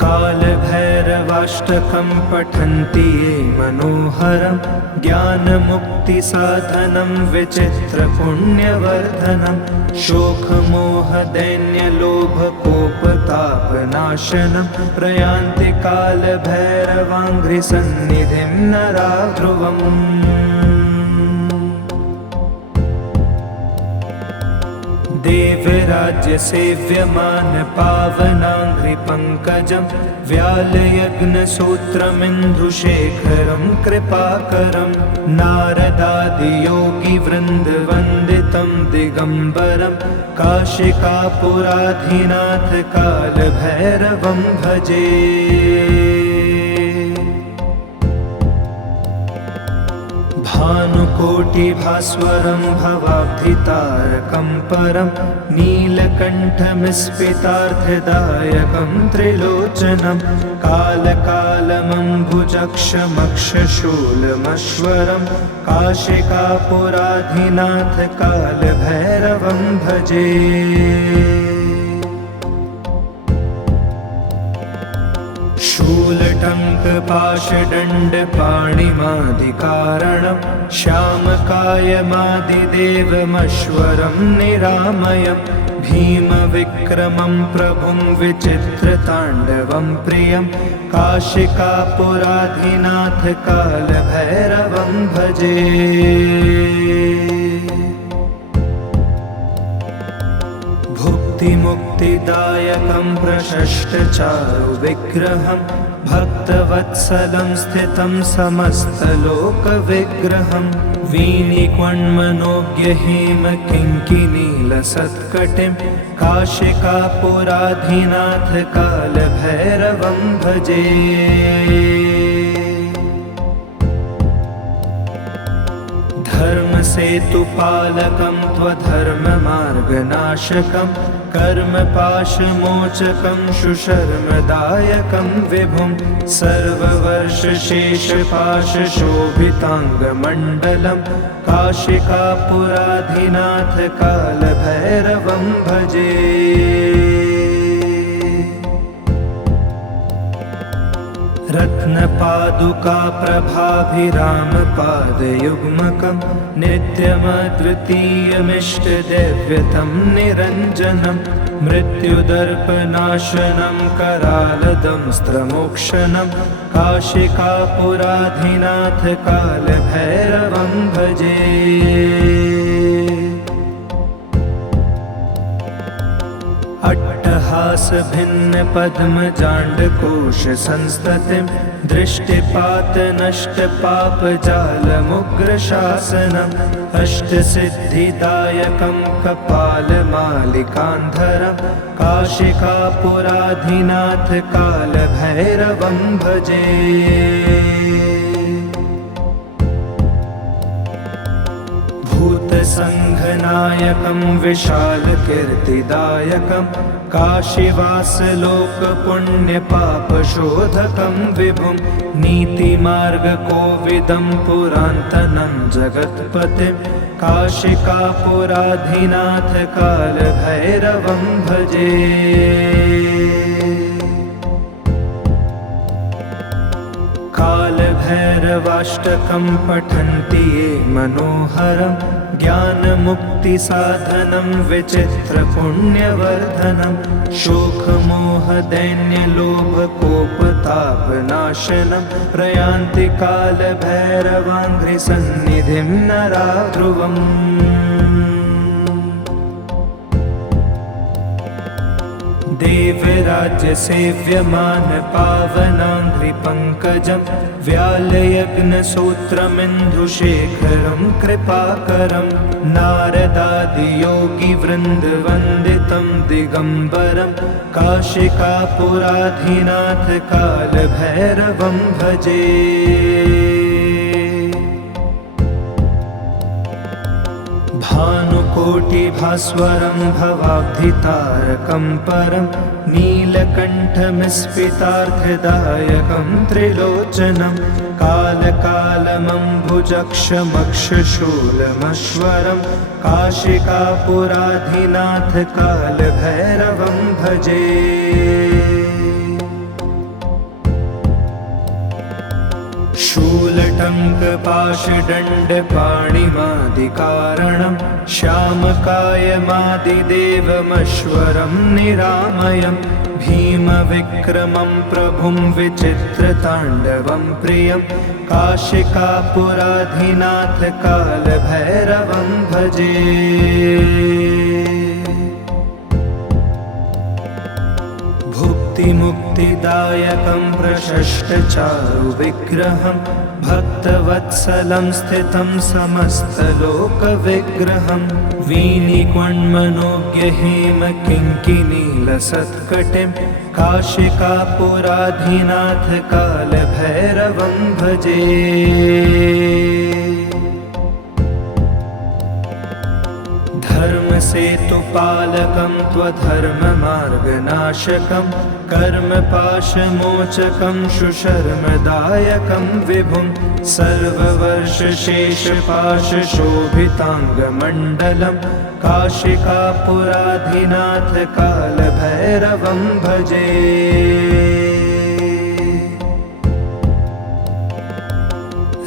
कालभैरवाष्टकं पठन्ति ये मनोहरं ज्ञानमुक्तिसाधनं विचित्रपुण्यवर्धनं शोकमोहदैन्यलोभकोपतापनाशनं प्रयान्ति कालभैरवाङ्घ्रिसन्निधिं नरा ध्रुवम्। देवराज्यसेव्यमान पावनाङ्घ्रिपङ्कजं व्यालयज्ञसूत्रमिन्दुशेखरं कृपाकरं नारदादियोगिवृन्दवन्दितं दिगम्बरं काशिकापुराधिनाथ कालभैरवं भजे। भानुकोटिभास्वरं भवाब्धितारकं परं नीलकण्ठमिस्फितार्थदायकं त्रिलोचनं कालकालमम्बुजक्षमक्षशूलमश्वरं काशिकापुराधिनाथ कालभैरवं भजे। शूलटङ्कपाशदण्डपाणिमादिकारणं श्यामकायमादिदेवमश्वरं निरामयं भीमविक्रमं प्रभुं विचित्रताण्डवं प्रियं काशिकापुराधिनाथ कालभैरवं भजे। मुक्तिदायकं प्रशष्टचारुविग्रहं भक्तवत्सलं स्थितं समस्तलोकविग्रहं वीणिक्वण्मनोज्ञहेमकिङ्किनीलसत्कटिं काशिकापुराधिनाथ कालभैरवं भजे। धर्मसेतुपालकं त्वधर्ममार्गनाशकं कर्मपाशमोचकं शुशर्मदायकं विभुं सर्ववर्षशेषपाशशोभिताङ्गमण्डलं काशिकापुराधिनाथ कालभैरवं भजे। रत्नपादुका प्रभाभिरामपादयुग्मकं नित्यमद्वितीयमिष्टदैव्यतं निरञ्जनं मृत्युदर्पनाशनं करालदंस्त्रमोक्षणं काशिकापुराधिनाथ कालभैरवं भजे। अट्टहासभिन्न पद्मजाण्डकोश संस्ततिं दृष्टिपातनष्टपापजालमुग्रशासनम् अष्टसिद्धिदायकं कपालमालिकान्धरं काशिकापुराधिनाथ कालभैरवं भजे। भूतसङ्घनायकं विशालकीर्तिदायकं काशीवासलोकपुण्यपापशोधकं विभुं नीतिमार्गकोविदं पुरान्तनं जगत्पतिं काशिकापुराधिनाथ कालभैरवं भजे। कालभैरवाष्टकं पठन्ति ये मनोहरं ज्ञानमुक्तिसाधनं विचित्रपुण्यवर्धनं शोकमोहदैन्यलोभकोपतापनाशनं प्रयान्ति कालभैरवाङ्घ्रिसन्निधिं नरा ध्रुवम्। देवराज्यसेव्यमान पावनाङ्घ्रिपङ्कजं व्यालयग्नसूत्रमिन्दुशेखरं कृपाकरं नारदादियोगिवृन्दवन्दितं दिगम्बरं काशिकापुराधिनाथ कालभैरवं भजे। भानुकोटिभास्वरं भवाब्धितारकं परं नीलकण्ठमिस्फितार्थदायकं त्रिलोचनं कालकालमम्बुजक्षमक्षशूलमश्वरं काशिकापुराधिनाथ कालभैरवं भजे। शूलटङ्कपाशदण्डपाणिमादिकारणं श्यामकायमादिदेवमश्वरं निरामयं भीमविक्रमं प्रभुं विचित्रताण्डवं प्रियं काशिकापुराधिनाथ कालभैरवं भजे। मुक्तिदायकं प्रशष्टचारुविग्रहं भक्तवत्सलं स्थितं समस्तलोकविग्रहं वीनिक्वण्मनोज्ञहेमकिङ्किनीलसत्कटिं काशिकापुराधिनाथ कालभैरवं भजे। धर्मसेतुपालकं त्वधर्ममार्गनाशकं कर्मपाशमोचकं शुशर्मदायकं विभुं सर्ववर्षशेषपाशशोभिताङ्गमण्डलं काशिकापुराधिनाथ कालभैरवं भजे।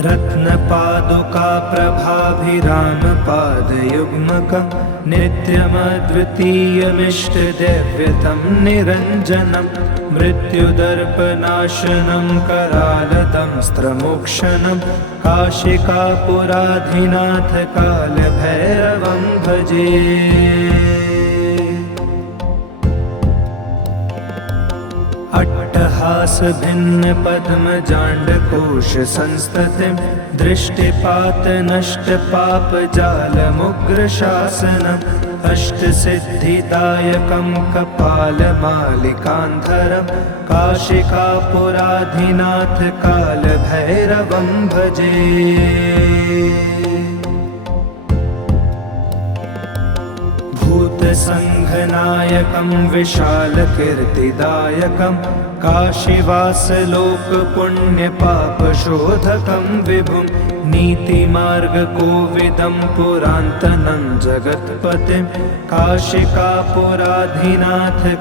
रत्नपादुकाप्रभाभिरामपादयुग्मकं नित्यमद्वितीयमिष्टदैव्यतं निरञ्जनं मृत्युदर्पनाशनं करालदंस्त्रमोक्षणं काशिकापुराधिनाथ कालभैरवं भजे। अट्टहासभिन्न पद्मजाण्डकोश संस्ततिं दृष्टिपातनष्टपापजालमुग्रशासनम् अष्टसिद्धिदायकं कपालमालिकान्धरं काशिकापुराधिनाथ कालभैरवं भजे। भूतसङ्घनायकं विशालकीर्तिदायकं काशीवासलोकपुण्यपापशोधकं विभुं नीतिमार्गकोविदं पुरान्तनं जगत्पतिं काशिकापुराधिनाथ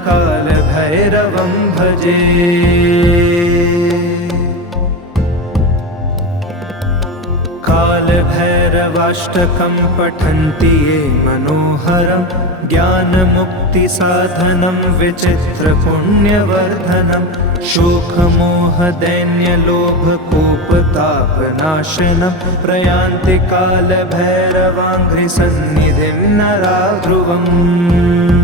कालभैरवं भजे। कालभैरवाष्टकं पठन्ति ये मनोहरं ज्ञानमुक्तिसाधनं विचित्रपुण्यवर्धनं शोकमोहदैन्यलोभकोपतापनाशनं प्रयान्ति कालभैरवाङ्घ्रिसन्निधिं नरा ध्रुवम्।